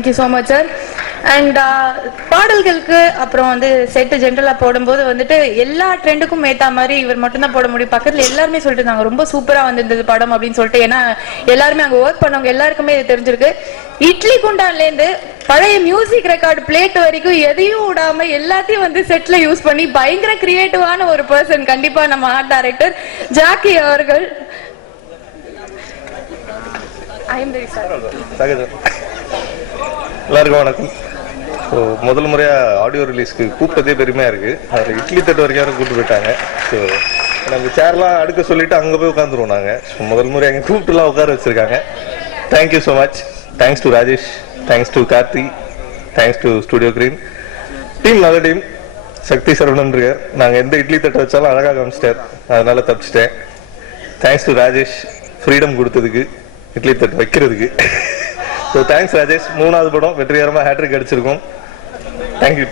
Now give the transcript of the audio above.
Thank you so much, sir. And பாடல்களுக்கு அப்புறம் வந்து செட் ஜென்ரலா போடும்போது வந்துட்டு எல்லா ட்ரெண்டுக்கும் ஏத்த மாதிரி இவர் மட்டும் தான் போட முடியும். பக்கத்துல எல்லாருமே சொல்லிட்டு இருந்தாங்க ரொம்ப சூப்பரா வந்திருந்தது படம் அப்படின்னு சொல்லிட்டு. ஏன்னா எல்லாருமே அங்க ஒர்க் பண்ணவங்க எல்லாருக்குமே இது தெரிஞ்சிருக்கு. இட்லி குண்டான்ல இருந்து பழைய மியூசிக் ரெக்கார்டு பிளேட் வரைக்கும் எதையும் விடாம எல்லாத்தையும் வந்து செட்ல யூஸ் பண்ணி பயங்கர கிரியேட்டிவான ஒரு பர்சன் கண்டிப்பா நம்ம ஆர்ட் டைரக்டர் ஜாக்கி அவர்கள். I am very sorry. எல்லாருக்கும் வணக்கம். ஸோ முதல் முறையாக ஆடியோ ரிலீஸ்க்கு கூப்பிட்டதே பெருமையாக இருக்குது. அது இட்லி தட்டு வரைக்கும் யாரும் கூப்பிட்டு போயிட்டாங்க. ஸோ நாங்கள் சேர்லாம் அடுக்க சொல்லிவிட்டு அங்கே போய் உட்காந்துருவோம் நாங்கள். ஸோ முதல் முறை அங்கே கூப்பிட்டுலாம் உட்கார வச்சுருக்காங்க. Thank you so much. Thanks to Rajesh, thanks to Karthi, thanks to Studio Green team. நல்ல டீம். சக்தி சரவணன் இருக்கார். நாங்கள் எந்த இட்லி தட்டை வச்சாலும் அழகாக காமிச்சிட்டார், அதனால தப்பிச்சிட்டேன். தேங்க்ஸ் டு ராஜேஷ், ஃப்ரீடம் கொடுத்ததுக்கு இட்லி தட்டு வைக்கிறதுக்கு. So thanks Rajesh. 3வது படம் வெற்றிகரமாக ஹேட்ரிக் அடிச்சிருக்கோம். தேங்க்யூ.